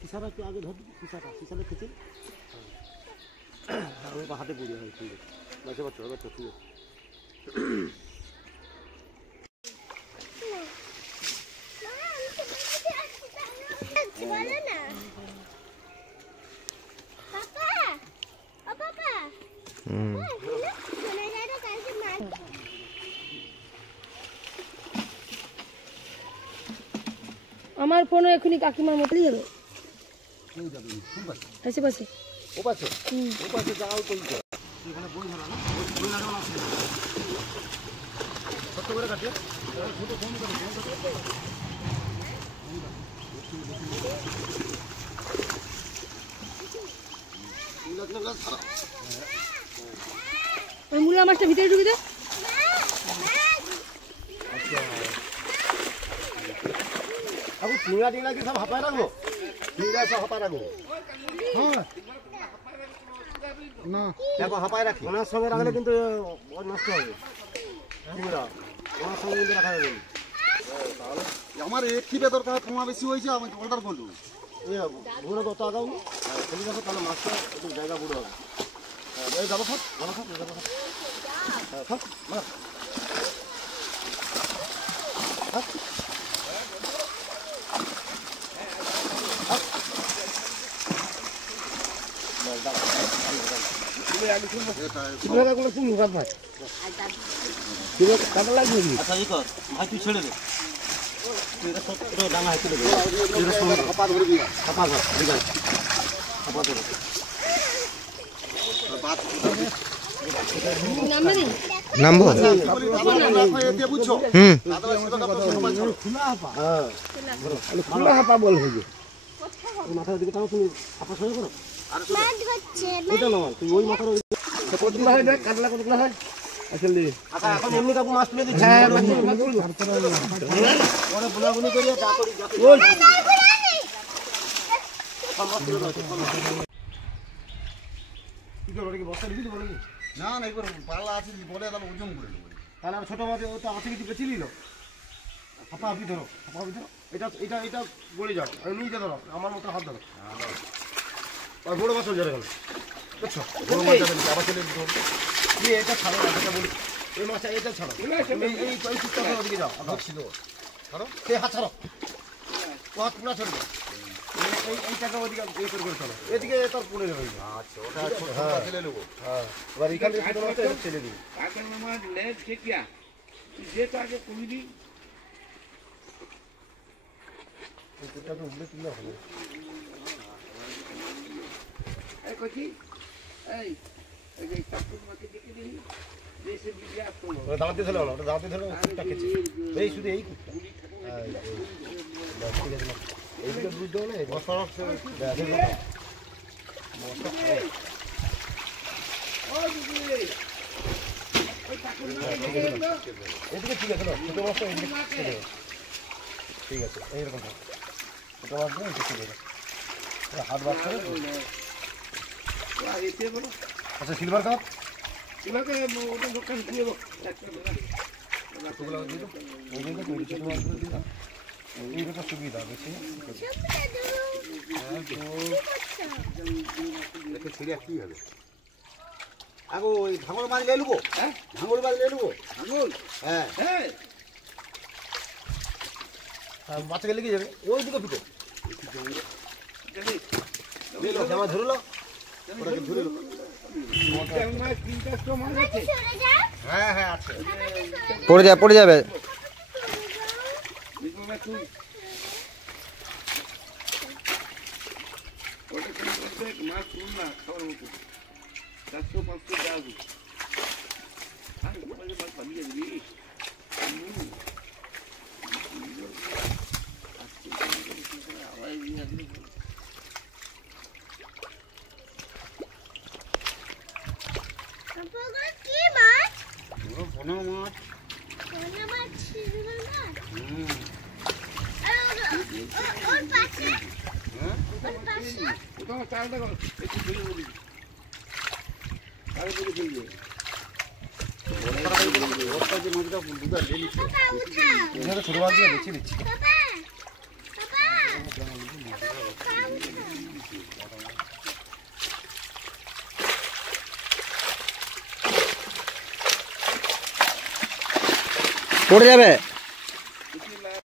সিসাটা একটু আগে ধর, সিসাটা খেতে হাতে পড়িয়ে হয়। ঠিক আছে, বাচ্চা বাচ্চা ঠিক আছে। আমার ফোনে এখনই কাকিমার মতো যাবে আশেপাশে ও পাশে যাও তো এখানে বই ধরা না, বই লাগানো আছে কত করে কাটে ছোট ফোন করে ওই মূলা মাছটা ভিতরে ঢুকে দে। আবু চিংড়া টিংড়া কি সব হাঁপায় রাখবো? চিংড়া সব হাঁপায় রাখবো? হ্যাঁ না দেখো হাঁপায় রাখি, ওনার সঙ্গে রাখলে কিন্তু নষ্ট হবে। চিংড়া ওনার সঙ্গে কিন্তু রাখা যাবে। আমার একটি বেদরকার কমা বেশি হয়েছে, আমি অর্ডার করলু। ঘুরে কত আগাও চলে যাবো, তাহলে মাছটা একটু জায়গা বুড়ো হবে। এই যাবো খাপ খাপ মাছ ভাই তুই ছেড়ে দে, ডাঙা ছেড়ে দে, নামবো খোলা হাপা বল হয়ে মাথার দিকে টানো, তুমি হাপা সঙ্গে করো ওইটা না, তুই ওই মাথার কতগুলো হয় দেখ, কাতলা কতগুলো হয় আসলে। আচ্ছা এখন এমনি কাকু মাছ তুলে দিচ্ছি, পরে বুনাগুনি করিয়ে যা করি বস্তা ঢুকি দেবো নাকি? না না এবার পাল্লা আছে বলে তাহলে ওজন করে নেবো। তাহলে আর ছোটো মাছ ওটা আছে কিছু বেছে নিল। হাপা হাপি ধরো, এটা এটা এটা গড়ে যাও, আমি নিজে ধরো, আমার মতো হাত ধরো। আর বড়ো মাছ হয়ে যাবে বুঝছো, বড়ো মাছ যাবে আবার চলে দিয়ে এটা ছাড়ো, এটা বলি এই মাছটা এটা ছাড়ো, এই টুকটা ওদিকে যাও ছিল ছাড়ো, সেই হাত ছাড়ো, হাত পুরা ছাড়বে, এইটাকে ওদিকে এই করে চলো, এদিকে তোর পুড়ে যাবে। আচ্ছা ওটা ছেলে নেবো, হ্যাঁ এবার এখান থেকে ছোটো মাছটা ছেলে দিবি। দাঁড়াতে ধরো না, ওটা দাঁড়াতে ধরো, কুটটা খেছে এই শুধু এই কুটটা, ঠিক আছে না এইদিকে দুধ দেবো না, মশলা এদিকে ঠিক আছে না, ছোটো মাছটা এদিকে ঠিক আছে এইরকম ছোটো মাছ দেবো, ঠিক আছে হাত বাদ করে। আচ্ছা সিলভার কাপ এইটা সুবিধা বেশি ছিঁড়ে কি হবে। আগো ওই ভাঙল মাছ নিয়ে নেবো, হ্যাঁ ভাঙল মাছ নিয়ে নেবো, ভাঙল হ্যাঁ হ্যাঁ বাচ্চাকে লেগে যাবে ওই দিকে পিঠে জামা ধরলো, ওটাকে ধরে হ্যাঁ হ্যাঁ আছে, পড়ে যাবে বড় এখানে ছোট মাছ দিয়ে বেছে দিচ্ছি। পড়ে যাবে।